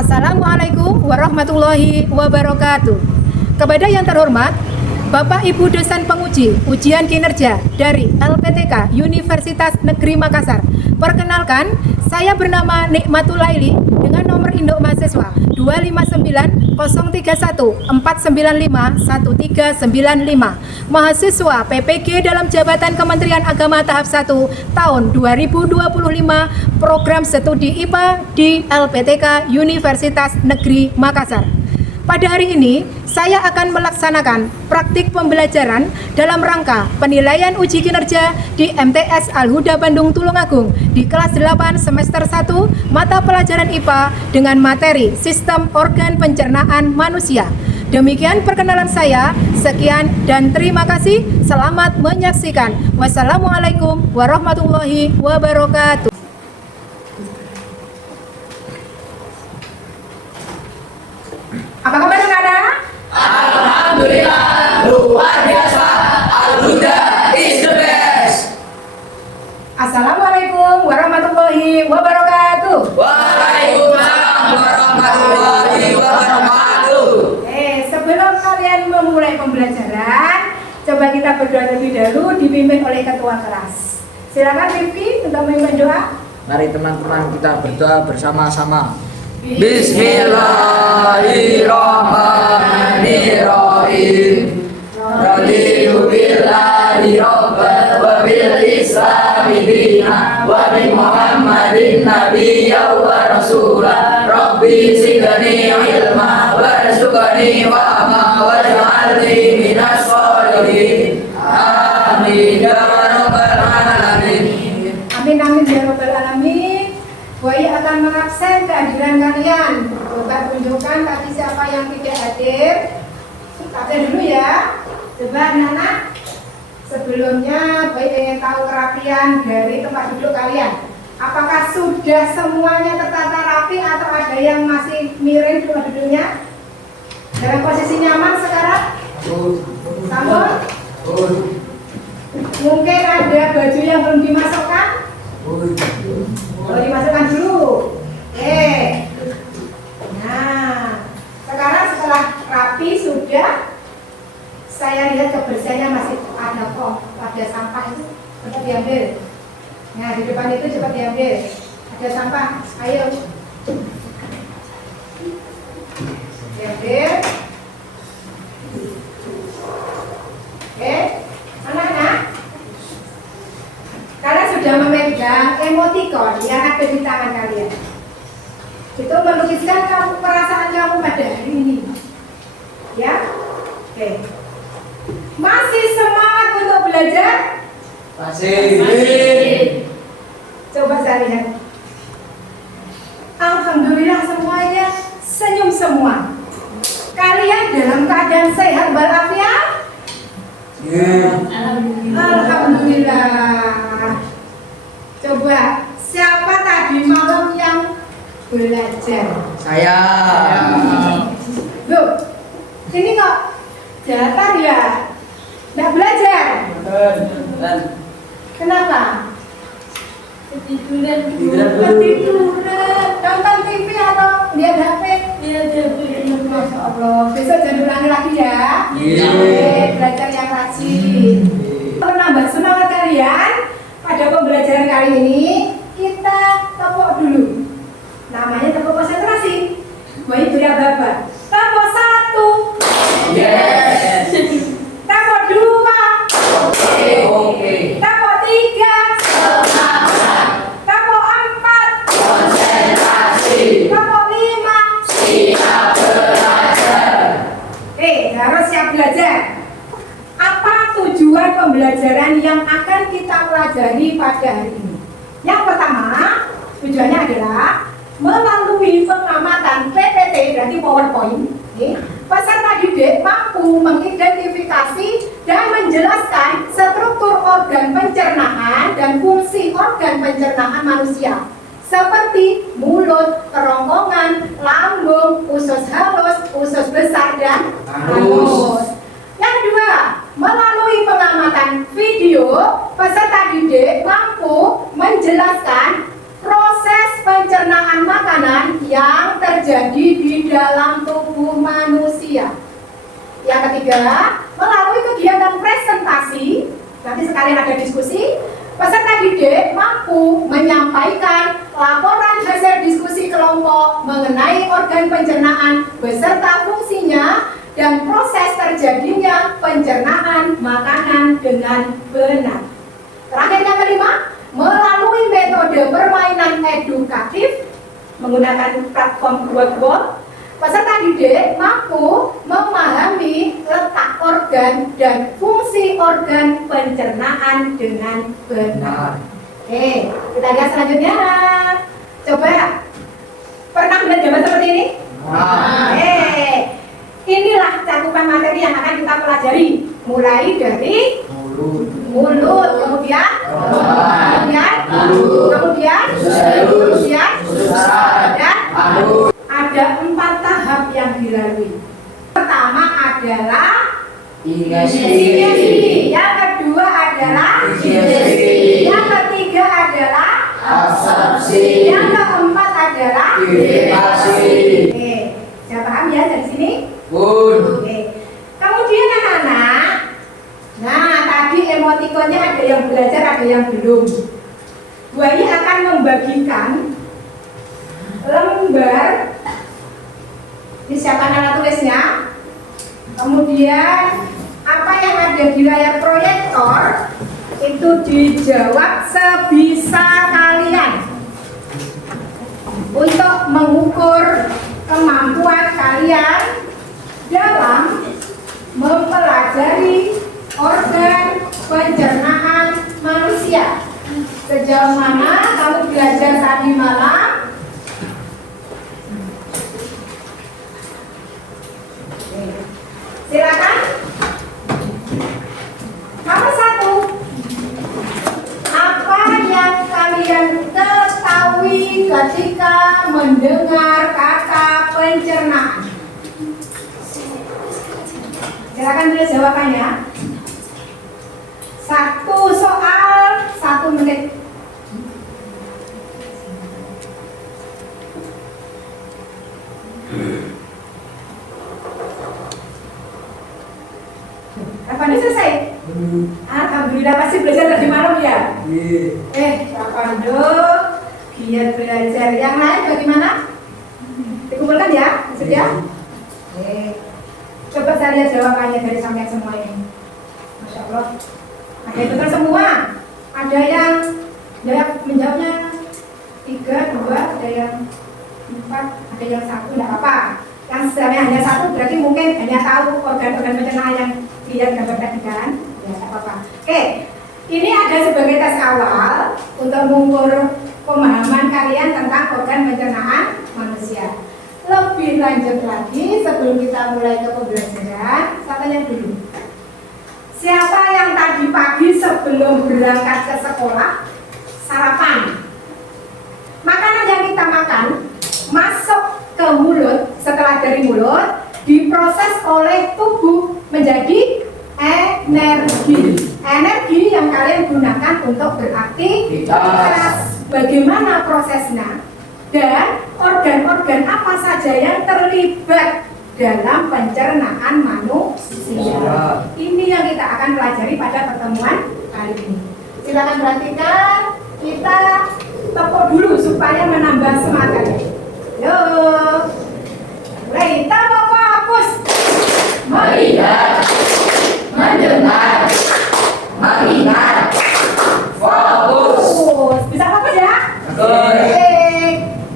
Assalamualaikum warahmatullahi wabarakatuh. Kepada yang terhormat Bapak Ibu dosen penguji ujian kinerja dari LPTK Universitas Negeri Makassar. Perkenalkan, saya bernama Nikmatul Laili dengan nomor induk mahasiswa 25901495195, mahasiswa PPG dalam jabatan Kementerian Agama tahap 1 tahun 2025, program studi IPA di LPTK Universitas Negeri Makassar. Pada hari ini, saya akan melaksanakan praktik pembelajaran dalam rangka penilaian uji kinerja di MTS Al-Huda Bandung Tulungagung di kelas 8 semester 1 mata pelajaran IPA dengan materi Sistem Organ Pencernaan Manusia. Demikian perkenalan saya, sekian dan terima kasih. Selamat menyaksikan. Wassalamualaikum warahmatullahi wabarakatuh. Apa kabar anak-anak? Alhamdulillah, luar biasa. Al-Huda is the best. Assalamualaikum warahmatullahi wabarakatuh. Waalaikumsalam warahmatullahi wabarakatuh. Sebelum kalian memulai pembelajaran, coba kita berdoa terlebih dahulu dipimpin oleh ketua kelas. Silakan Rifki untuk memimpin doa. Mari teman-teman kita berdoa bersama-sama. Bismillahirrahmanirrahim. Raditu billahi rabban wa bil islami dinan wa bi Muhammadin nabiyyan wa rasulan. Rabbi zidni ilma warzuqni fahma waj'alni minas sholihin. Amin ya rabbal alamin. Amin amin ya rabbal alamin. Boy akan mengabsen kehadiran kalian. Coba tunjukkan tadi siapa yang tidak hadir. Absen dulu ya. Coba anak-anak. Sebelumnya Boy ingin tahu kerapian dari tempat duduk kalian. Apakah sudah semuanya tertata rapi atau ada yang masih miring tempat duduknya? Dalam posisi nyaman sekarang? Sambung? Mungkin ada baju yang belum dimasukkan? Boleh dimasukkan dulu. Nah, sekarang setelah rapi sudah, saya lihat kebersihannya masih ada kok, ada sampah itu cepat diambil. Nah, di depan itu cepat diambil. Ada sampah, ayo diambil. Anak-anak, kalian sudah memegang emoticon yang ada di tangan kalian. Itu melukiskan perasaan kamu pada hari ini. Ya? Oke. Masih semangat untuk belajar? Masih. Coba saya lihat. Alhamdulillah semuanya senyum semua. Kalian dalam keadaan sehat walafiat? Alhamdulillah. Coba siapa tadi malam yang belajar? Saya. Loh, ini kok datar ya? Nggak belajar? Kenapa? Ketiduran. Nonton TV atau lihat HP? Masya Allah. Besok jangan ulangi lagi ya. Belajar yang rajin. Menambah semangat kalian pada pembelajaran kali ini, kita tepuk dulu. Namanya tepuk konsentrasi. Baik berapa? Tepuk 1. Yes. Tepuk 2. Oke. Tepuk 3. Semangat. Tepuk 4. Konsentrasi. Tepuk 5. Siap belajar. Harus siap belajar. Apa tujuan pembelajaran yang akan kita pelajari pada hari ini? Yang pertama, tujuannya adalah melalui pengamatan PPT, berarti PowerPoint, peserta didik mampu mengidentifikasi dan menjelaskan struktur organ pencernaan dan fungsi organ pencernaan manusia, seperti mulut, kerongkongan, lambung, usus halus, usus besar, dan halus. Yang kedua, melalui pengamatan video, peserta didik mampu menjelaskan proses pencernaan makanan yang terjadi di dalam tubuh manusia. Yang ketiga, melalui kegiatan presentasi, nanti sekalian ada diskusi, peserta didik mampu menyampaikan laporan hasil diskusi kelompok mengenai organ pencernaan beserta fungsinya dan proses terjadinya pencernaan makanan dengan benar. Terakhir yang kelima, melalui metode permainan edukatif menggunakan platform Word, peserta didik mampu memahami letak organ dan fungsi organ pencernaan dengan benar. Oke, kita lihat selanjutnya. Coba, pernah melihat gambar seperti ini? Inilah cakupan materi yang akan kita pelajari. Mulai dari mulut, kemudian dan ada 4 tahap yang dilalui. Pertama adalah inisiasi, yang kedua adalah inisiasi, yang ketiga adalah absorpsi, yang keempat adalah verifikasi. Oke, sudah paham ya dari sini? Oke. Kemudian anak-anak, nah tadi emotikonnya ada yang belajar, ada yang belum. Bu Ayi akan membagikan lembar, disiapkan alat tulisnya, kemudian apa yang ada di layar proyektor itu dijawab sebisa kalian untuk mengukur kemampuan kalian dalam mempelajari organ pencernaan manusia. Sejauh mana kamu belajar tadi malam? Silakan. Nomor 1. Apa yang kalian ketahui ketika mendengar kata pencernaan? Silakan tulis jawabannya. 1 soal 1 menit. Kapan selesai? Alhamdulillah, pasti belajar dari malam ya? Kapan giat belajar. Yang lain bagaimana? Dikumpulkan ya? Sudah? Coba saya lihat jawabannya dari sampai semua ini. Masya Allah. Ada yang betul semua. Ada yang menjawabnya 3, 2, ada yang 4, ada yang 1, tidak apa-apa. Yang sebenarnya hanya 1 berarti mungkin hanya tahu organ-organ pencernaan yang dilihat gambar tadi kan? Ya, tidak apa-apa. Oke, ini ada sebagai tes awal untuk mengukur pemahaman kalian tentang organ pencernaan manusia. Lebih lanjut lagi sebelum kita mulai ke pembelajaran, saya tanya dulu. Siapa yang tadi pagi sebelum berangkat ke sekolah sarapan? Makanan yang kita makan masuk ke mulut, setelah dari mulut diproses oleh tubuh menjadi energi. Energi yang kalian gunakan untuk beraktivitas. Bagaimana prosesnya? Dan organ-organ apa saja yang terlibat dalam pencernaan manusia. Ini yang kita akan pelajari pada pertemuan kali ini. Silakan perhatikan, kita tepuk dulu supaya menambah semangat. Yuk, mulai, tambah fokus. Melihat, mendengar, mengingat, fokus. Bisa fokus ya?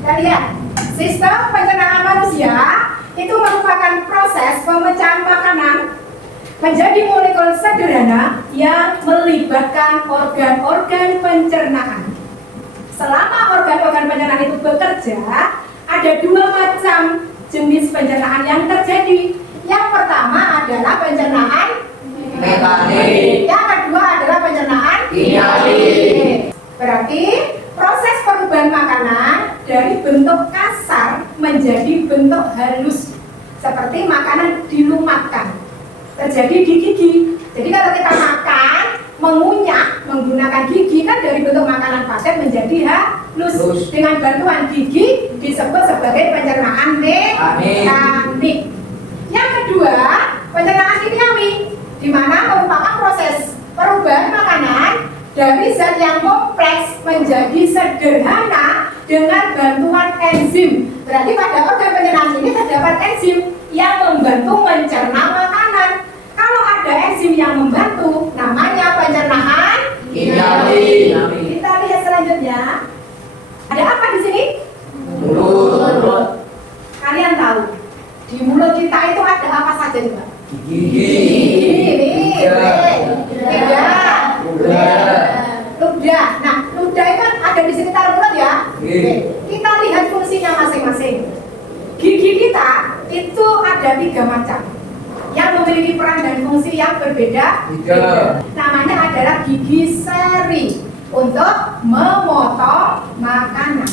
Kita lihat, sistem pencernaan manusia itu merupakan proses pemecahan makanan menjadi molekul sederhana yang melibatkan organ-organ pencernaan. Selama organ-organ pencernaan itu bekerja, ada 2 macam jenis pencernaan yang terjadi. Yang pertama adalah pencernaan mekanik. Yang kedua adalah pencernaan kimia. Berarti proses perubahan makanan dari bentuk kasar menjadi bentuk halus, seperti makanan dilumatkan, terjadi di gigi. Jadi kalau kita makan, mengunyah menggunakan gigi kan dari bentuk makanan padat menjadi lus dengan bantuan gigi disebut sebagai pencernaan mekanik. Yang kedua, pencernaan kimiawi, di mana merupakan proses perubahan makanan dari zat yang kompleks menjadi sederhana dengan bantuan enzim. Berarti pada organ pencernaan ini terdapat enzim yang membantu mencerna makanan. Kalau ada enzim yang membantu, namanya pencernaan Kimiawi. Kita lihat selanjutnya. Ada apa di sini? Mulut. Kalian tahu di mulut kita itu ada apa saja juga? Gigi. Ludah. Nah, ludah itu kan ada di sekitar mulut ya. Kita lihat fungsinya masing-masing. Gigi kita itu ada 3 macam yang memiliki peran dan fungsi yang berbeda. Namanya adalah gigi seri untuk memotong makanan.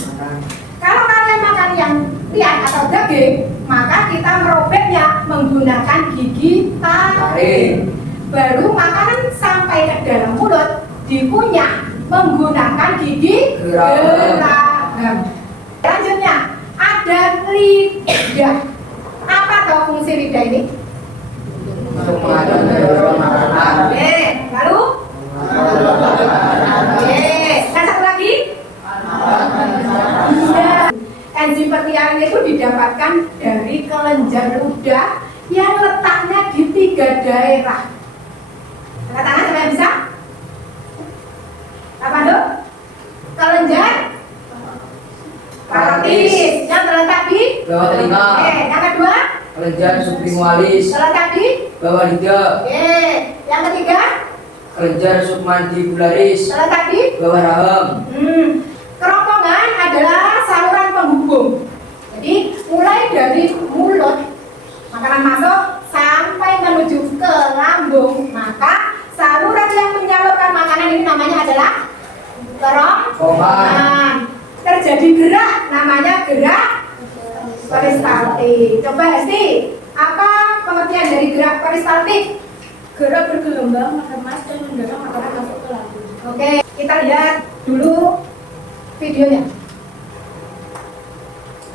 Kalau kalian makan yang lihat atau daging, maka kita merobeknya menggunakan gigi taring. Baru makanan sampai ke dalam mulut dikunyah menggunakan gigi geraham. Selanjutnya ada lidah. Apa toh fungsi lidah ini? Oke, lalu? Oke, dan satu lagi? Enzim pertiaran itu didapatkan dari kelenjar ludah yang letaknya di 3 daerah. Angkat tangan supaya bisa. Apa dok? Kelenjar parotis yang terletak di bawah telinga. Oke, yang kedua? Kelenjar sublingualis Terletak di bawah lidah. Oke, yang ketiga? Kelenjar submandibularis Terletak di bawah rahang. Kerongkongan adalah saluran penghubung. Jadi mulai dari mulut makanan masuk sampai menuju ke lambung, maka saluran yang menyalurkan makanan ini namanya adalah kerongkongan. Terjadi gerak, namanya gerak peristaltik. Coba Esti, apa pengertian dari gerak peristaltik? Gerak bergelombang mengemas dan mendorong makanan masuk ke lambung. Oke, kita lihat dulu videonya.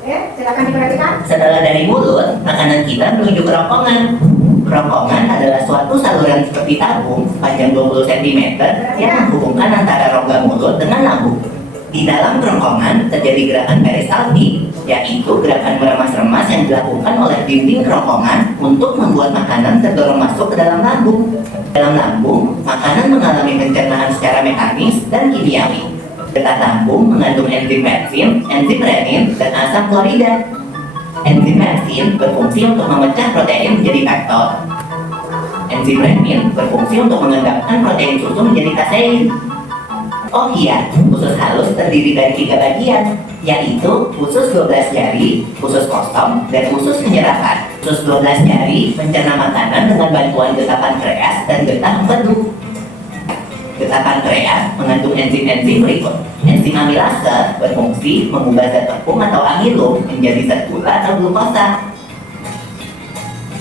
Silakan diperhatikan. Setelah dari mulut, makanan kita menuju kerongkongan. Kerongkongan adalah suatu saluran seperti tabung panjang 20 cm yang menghubungkan antara rongga mulut dengan lambung. Di dalam kerongkongan terjadi gerakan peristaltik, yaitu gerakan meremas-remas yang dilakukan oleh dinding kerongkongan untuk membuat makanan terdorong masuk ke dalam lambung. Dalam lambung, makanan mengalami pencernaan secara mekanis dan kimiawi. Getah lambung mengandung enzim pepsin, enzim renin, dan asam klorida. Enzim pepsin berfungsi untuk memecah protein menjadi peptol. Enzim renin berfungsi untuk mengendapkan protein susu menjadi kasein. Oh iya, usus halus terdiri dari 3 bagian, yaitu usus 12 jari, usus kosong, dan usus penyerapan. Usus 12 jari mencerna makanan dengan bantuan getah pankreas dan getah empedu. Getah pankreas mengandung enzim-enzim berikut. Enzim amilase berfungsi mengubah zat tepung atau amilum menjadi zat gula atau glukosa.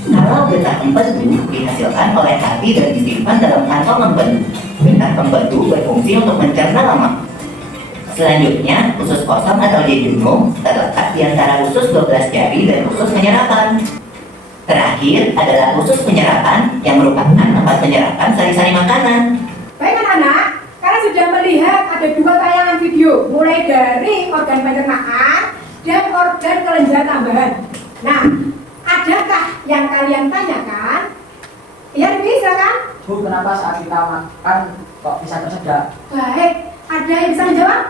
Kalau getah empedu dihasilkan oleh hati dan disimpan dalam kantong empedu. Getah empedu berfungsi untuk mencerna lemak. Selanjutnya, usus kosong atau jejunum terletak di antara usus 12 jari dan usus penyerapan. Terakhir adalah usus penyerapan yang merupakan tempat penyerapan sari-sari makanan. Baik anak-anak, kalian sudah melihat ada 2 tayangan video, mulai dari organ pencernaan dan organ kelenjar tambahan. Nah, adakah yang kalian tanyakan? Ya, Dewi, silakan. Bu, kenapa saat kita makan kok bisa tersedak? Baik, ada yang bisa menjawab?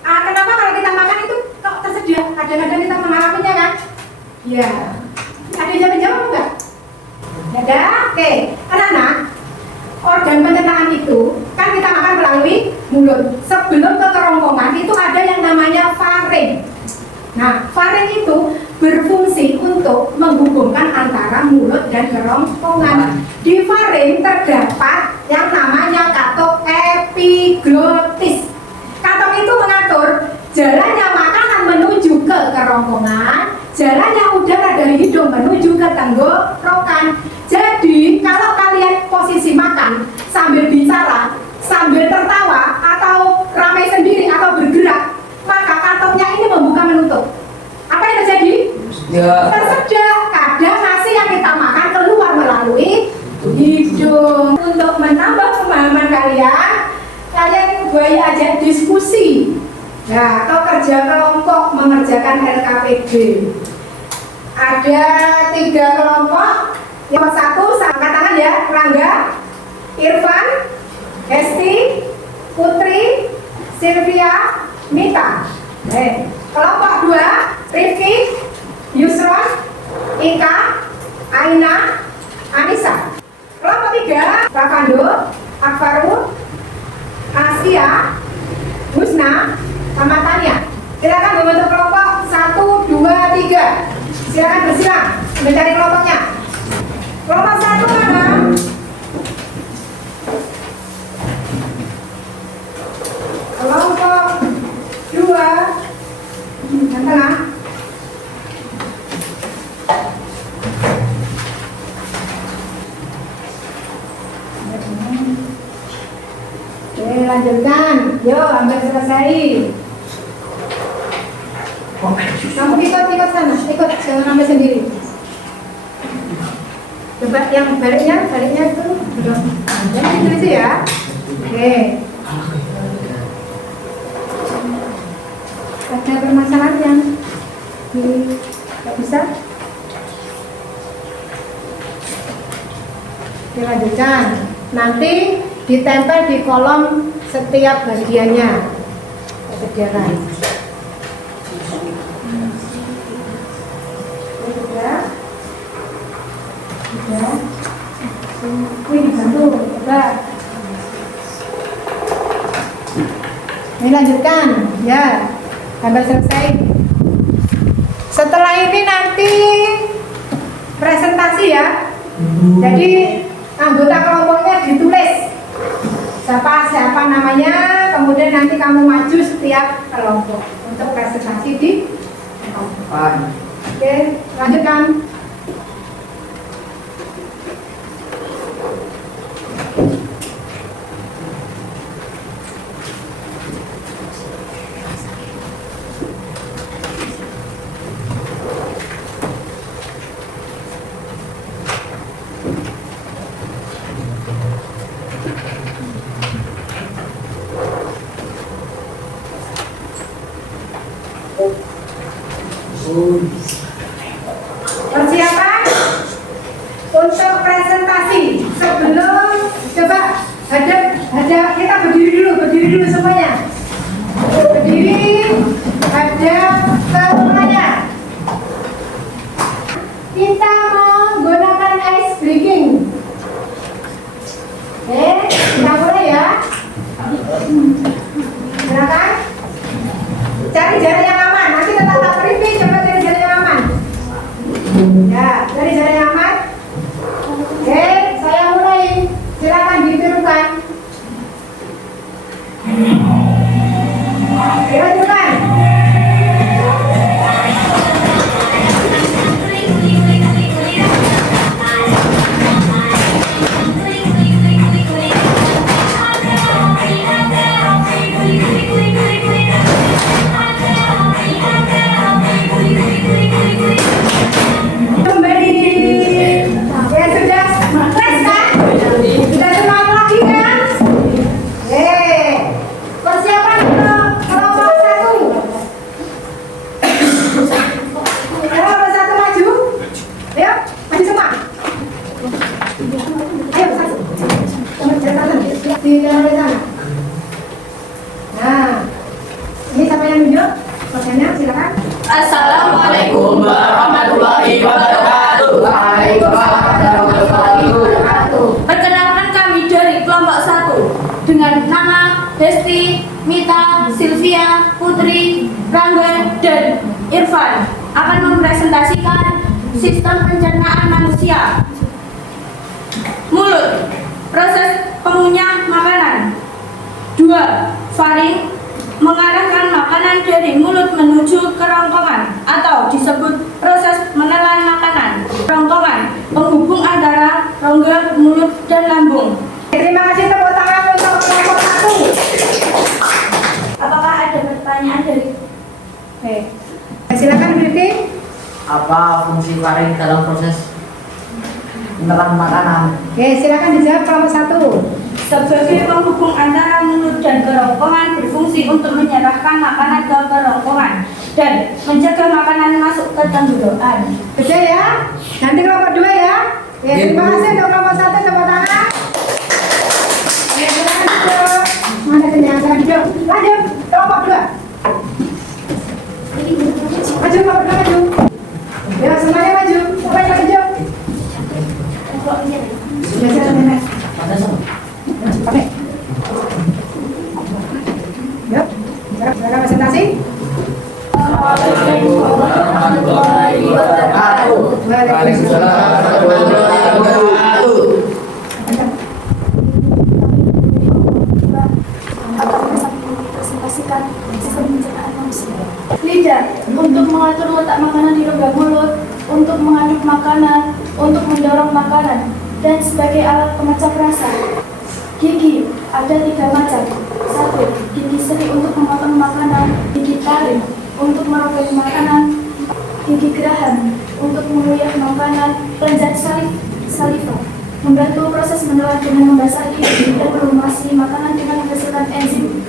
Kenapa kalau kita makan itu kok tersedia? Kadang-kadang kita mengalaminya kan? Ya. Ada yang menjawab enggak? Ada? Oke. Anak-anak, organ pencernaan itu kan kita makan melalui mulut. Sebelum ke kerongkongan itu ada yang namanya faring. Nah, faring itu berfungsi untuk menghubungkan antara mulut dan kerongkongan. Di faring terdapat yang namanya katok epiglotis. Katok itu mengatur jalannya makanan menuju ke kerongkongan, jalannya udara dari hidung menuju ke tenggorokan. Jadi, kalau kalian posisi makan sambil bicara, sambil tertawa, atau ramai sendiri atau bergerak, Ya. Tersedak, kadang nasi yang kita makan keluar melalui hidung. Untuk menambah pemahaman kalian, kalian boleh ajak diskusi. Nah, atau kerja kelompok mengerjakan LKPD. Ada 3 kelompok. Yang satu, angkat tangan ya, Rangga, Irfan, Hesti, Putri, Sylvia, Mita. Kelompok 2, Rifki, Yusron, Ika, Aina, Anissa. Kelompok 3, Rafando, Akfaru, Asia, Husna, sama Tania. Silakan membentuk kelompok 1, 2, 3. Silakan bersilang mencari kelompoknya. Kelompok 1 mana? Kelompok 2 yang tengah. Oke, lanjutkan. Yo, hampir selesai. Kamu ikut sana, ikut, jangan ambil sendiri. Coba yang baliknya itu belum. Jangan itu ya. Oke. Ada permasalahan yang nggak bisa? Dilanjutkan. Nanti ditempel di kolom setiap bagiannya. Sediakan. Wih, dibantu, coba. Ini lanjutkan, ya. Hampir selesai. Setelah ini nanti presentasi ya. Jadi anggota kelompoknya ditulis siapa namanya, kemudian nanti kamu maju setiap kelompok untuk presentasi di kelompok. Oke, lanjutkan. Persiapan untuk presentasi. Sebelum coba ada kita berdiri dulu semuanya. Berdiri, ada semuanya. Kita menggunakan ice breaking. Oke, kita mulai ya. Silakan. Cari jarak yang aman. Nanti kita tak briefing, coba cari jarak yang aman. Ya, cari jarak yang aman. Oke, saya mulai. Silakan ditirukan. Dilanjutkan. Kembali. Ya sudah tes kan? Sudah semangat lagi kan? Persiapan untuk kelompok 1. Kelompok 1 maju. Ayo, maju semua. Ayo, 1. Di dalam sana. Nah, ini siapa yang nunjuk? Pasiennya, silakan. Assalamualaikum warahmatullahi wabarakatuh. Waalaikumsalam warahmatullahi wabarakatuh. Perkenalkan kami dari kelompok 1 dengan nama Hesti, Mita, Sylvia, Putri, Rangga, dan Irfan akan mempresentasikan sistem pencernaan manusia. Mulut, proses pengunyah makanan. 2. Faring, mengarahkan makanan dari mulut menuju kerongkongan atau disebut proses menelan makanan. Kerongkongan, penghubung antara rongga, mulut, dan lambung. Terima kasih, tepuk tangan untuk kelompok 1. Apakah ada pertanyaan dari Silakan briefing. Apa fungsi faring dalam proses menelan makanan? Oke, silakan dijawab kelompok 1. Sebagai penghubung antara mulut dan kerongkongan berfungsi untuk menyerahkan makanan ke kerongkongan dan menjaga makanan masuk ke tenggorokan. Betul ya? Nanti kelompok 2 ya. Oke, terima kasih untuk kelompok 1, tepuk tangan. Oke, silakan duduk. Mana kenyataan duduk? Lanjut, kelompok 2. Maju, kelompok 2 maju. Ya, semuanya maju. Sampai maju. Biasa nenek. Ada sama? Oke. Yuk, silakan presentasi. Assalamualaikum warahmatullahi wabarakatuh. Waalaikumsalam. Lidah untuk mengatur letak makanan di rongga mulut, untuk mengaduk makanan, untuk mendorong makanan, dan sebagai alat pemecah rasa. Gigi ada 3 macam. 1. Gigi seri untuk memotong makanan, gigi taring untuk merogoh makanan, gigi geraham untuk mengunyah makanan, kelenjar saliva membantu proses menelan dengan membasahi dan melumasi makanan dengan menghasilkan enzim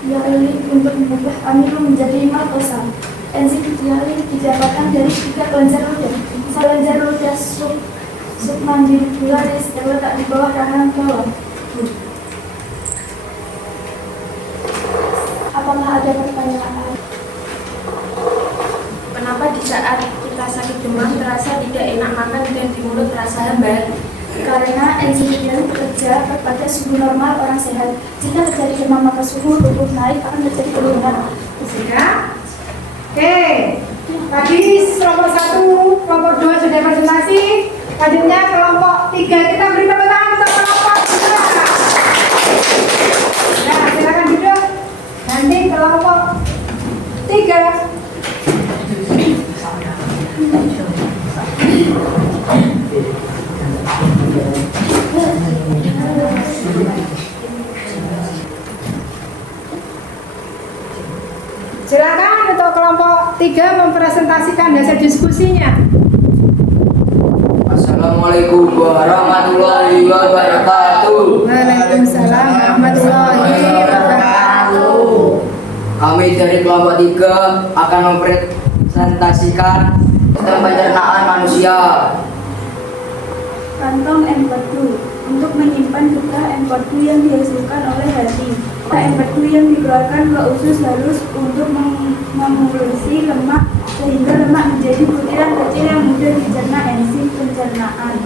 dialin untuk mengubah amilum menjadi maltosa. Enzim dialin didapatkan dari 3 kelenjar ludah. Kelenjar ludah submandibularis terletak di bawah rahang bawah. Apakah ada pertanyaan? Kenapa di saat kita sakit demam terasa tidak enak makan dan di mulut terasa hambar? Karena enzim dialin bekerja pada suhu normal orang sehat. Jika terjadi demam maka suhu tubuh naik akan terjadi penurunan. Sudah? Oke. Tadi kelompok 1, kelompok 2 sudah presentasi. Selanjutnya kelompok 3. Kita beri tepuk tangan untuk kelompok 3. Nah, silakan duduk. Nanti kelompok 3. Silakan untuk kelompok 3 mempresentasikan hasil diskusinya. Assalamualaikum warahmatullahi wabarakatuh. Waalaikumsalam warahmatullahi wabarakatuh. Kami dari kelompok 3 akan mempresentasikan sistem pencernaan manusia. Kantong empedu untuk menyimpan getah empedu yang dihasilkan oleh hati. Empedu yang dikeluarkan ke usus halus untuk memulisi lemak sehingga lemak menjadi butiran kecil yang mudah dicerna enzim pencernaan.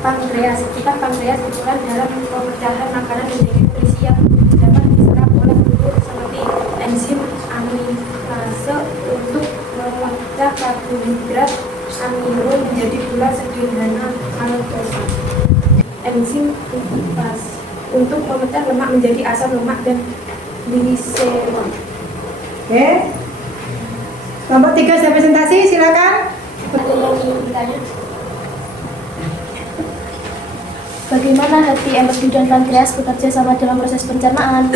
Pankreas, sifat pankreas berperan dalam pemecahan makanan menjadi nutrisi yang dapat diserap oleh tubuh seperti enzim amilase untuk memecah karbohidrat amino menjadi gula sederhana maltosa. Enzim lipase untuk memecah lemak menjadi asam lemak dan gliserol. Oke. Kelompok 3 sudah presentasi, silakan. Ada yang ingin bertanya? Bagaimana hati, empedu, dan pankreas bekerja sama dalam proses pencernaan?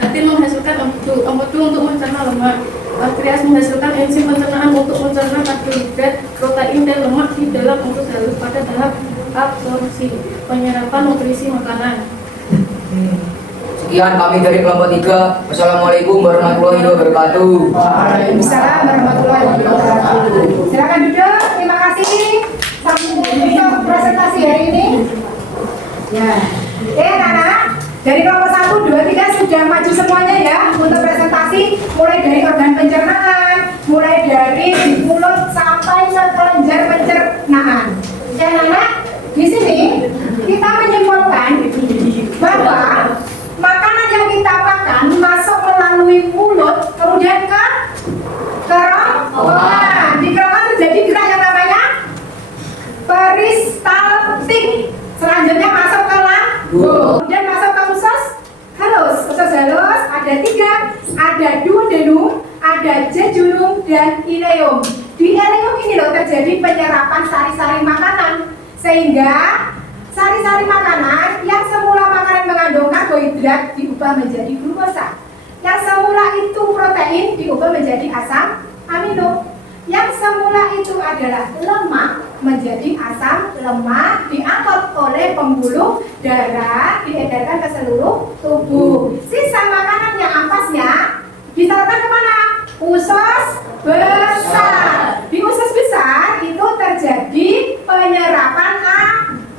Hati menghasilkan empedu untuk mencerna lemak. Pankreas menghasilkan enzim pencernaan untuk mencerna karbohidrat, protein, dan lemak di dalam usus halus pada tahap absorpsi, penyerapan nutrisi makanan. Sekian kami dari kelompok 3. Wassalamualaikum warahmatullahi wabarakatuh. Waalaikumsalam warahmatullahi wabarakatuh. Silakan duduk. Terima kasih untuk presentasi hari ini. Ya. Anak-anak, dari kelompok 1, 2, 3 sudah maju semuanya ya untuk presentasi, mulai dari organ pencernaan, mulai dari mulut sampai ke kelenjar pencernaan. Anak-anak, di sini kita menyimpulkan bahwa makanan yang kita makan masuk melalui mulut, kemudian ke kerongkongan. Di kerongkongan terjadi gerak yang namanya peristaltik. Selanjutnya masuk ke lambung, kemudian masuk ke usus halus. Usus halus ada 3, ada duodenum, ada jejunum, dan ileum. Di ileum ini loh terjadi penyerapan sari-sari makanan, sehingga sari-sari makanan yang semula makanan mengandung karbohidrat diubah menjadi glukosa. Yang semula itu protein diubah menjadi asam amino. Yang semula itu adalah lemak menjadi asam lemak, diangkut oleh pembuluh darah, diedarkan ke seluruh tubuh. Sisa makanan yang ampasnya disalurkan kemana? Usus besar. Di usus besar itu terjadi penyerapan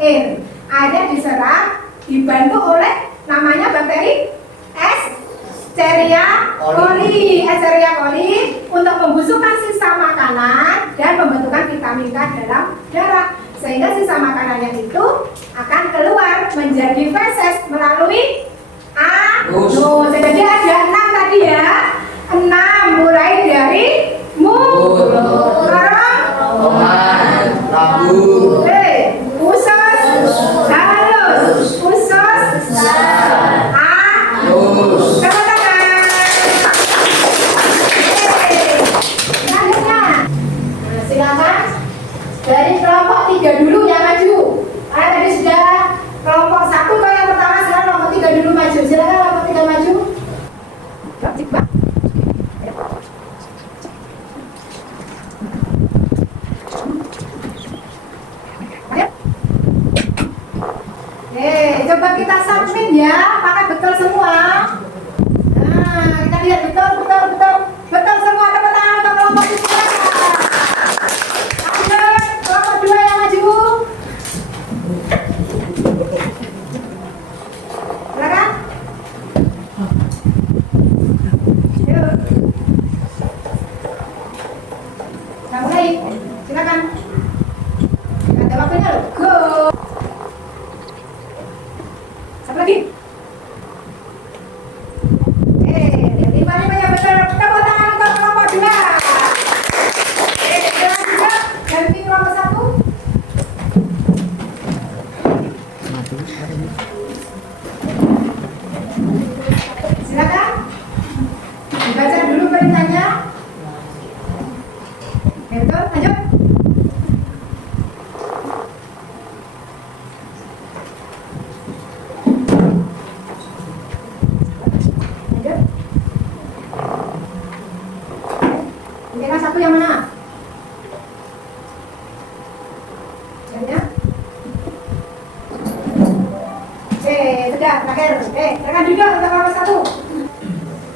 air. Airnya diserap dibantu oleh namanya bakteri Escherichia coli. Escherichia coli untuk membusukkan sisa makanan dan membentukkan vitamin K dalam darah, sehingga sisa makanannya itu akan keluar menjadi feses melalui anus. Jadi ada 6 tadi ya, 6 mulai dari mulut, Kerongkongan, lambung, usus halus, usus besar, anus. Tepuk tangan. Selanjutnya, nah, silakan dari kelompok 3 dulu yang maju. Tadi sudah kelompok 1 kalau yang pertama, sekarang kelompok 3 dulu maju. Silakan kelompok 3 maju. Coba. Coba kita submit ya, pakai betul semua. Nah, kita lihat betul semua. Tepuk tangan untuk kelompok 3. Lanjut, kelompok 2 yang maju. Silakan. Yuk. Nah, mulai. Silakan. Ada waktunya loh. Go. Satu lagi. Lima yang betul. Tepuk tangan untuk kelompok 2. Selanjutnya ganti kelompok 1. Silakan. Dibaca dulu perintahnya. Betul, lanjut. Yang satu yang mana? Ya. Sudah terakhir. Silakan duduk untuk kelompok 1.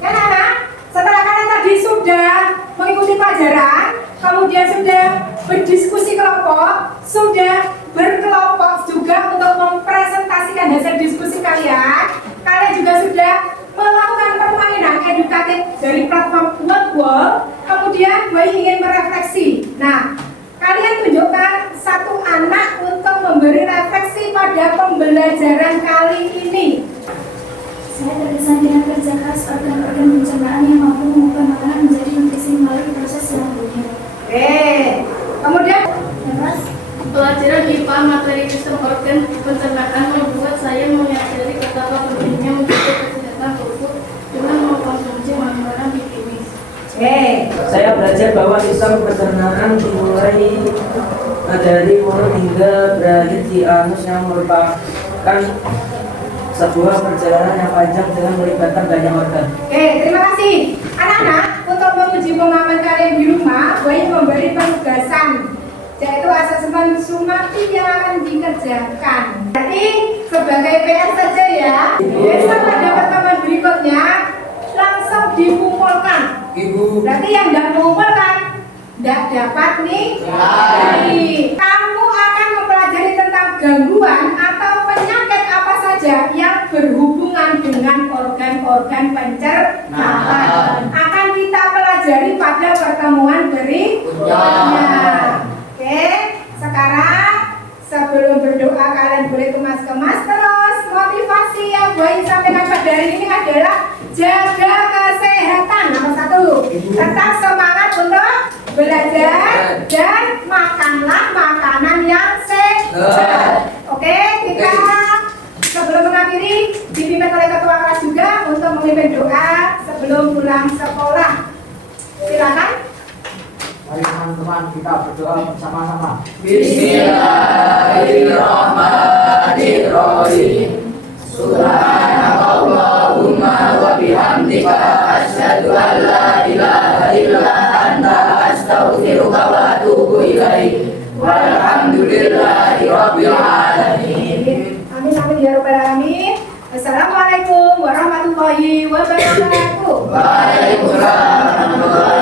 Kan anak, setelah kalian tadi sudah mengikuti pelajaran, kemudian sudah berdiskusi kelompok, sudah berkelompok juga untuk mempresentasikan hasil diskusi kalian. Kalian juga sudah melakukan permainan edukatif dari platform Wordwall. Kemudian Boy ingin merefleksi. Nah, kalian tunjukkan satu anak untuk memberi refleksi pada pembelajaran kali ini. Saya terkesan dengan kerja keras organ-organ pencernaan yang mampu mengubah makanan menjadi nutrisi melalui proses yang rumit. Kemudian Pelajaran IPA materi sistem organ pencernaan membuat saya menyadari betapa pentingnya menjaga kesehatan tubuh dengan mengkonsumsi makanan higienis. Saya belajar bahwa sistem pencernaan dimulai dari mulut hingga berakhir di anus yang merupakan sebuah perjalanan yang panjang dengan melibatkan banyak organ. terima kasih anak-anak. Untuk menguji pemahaman kalian di rumah, Boy memberi penugasan, yaitu asesmen sumatif yang akan dikerjakan. Jadi sebagai PR saja ya. Besok pada pertemuan berikutnya langsung dikumpulkan. Ibu. Berarti yang tidak mengumpulkan tidak dapat nih. Kamu akan mempelajari tentang gangguan atau penyakit apa saja yang berhubungan dengan organ-organ pencernaan. Akan kita pelajari pada pertemuan berikutnya. Oke, sekarang sebelum berdoa kalian boleh kemas-kemas terus. Motivasi yang Boy sampaikan pada hari ini adalah jaga kesehatan nomor 1. Tetap semangat untuk belajar dan makanlah makanan yang sehat. Oke, kita sebelum mengakhiri dipimpin oleh ketua kelas juga untuk memimpin doa sebelum pulang sekolah. Silakan. Mari teman-teman kita berdoa bersama-sama. Bismillahirrahmanirrahim. Subhanakallahumma wa bihamdika bihamdika asyhadu an la ilaha illa anta astaghfiruka wa atubu ilaik. Walhamdulillahi rabbil alamin. Amin amin ya rabbal alamin. Assalamualaikum warahmatullahi wabarakatuh. Waalaikumsalam warahmatullahi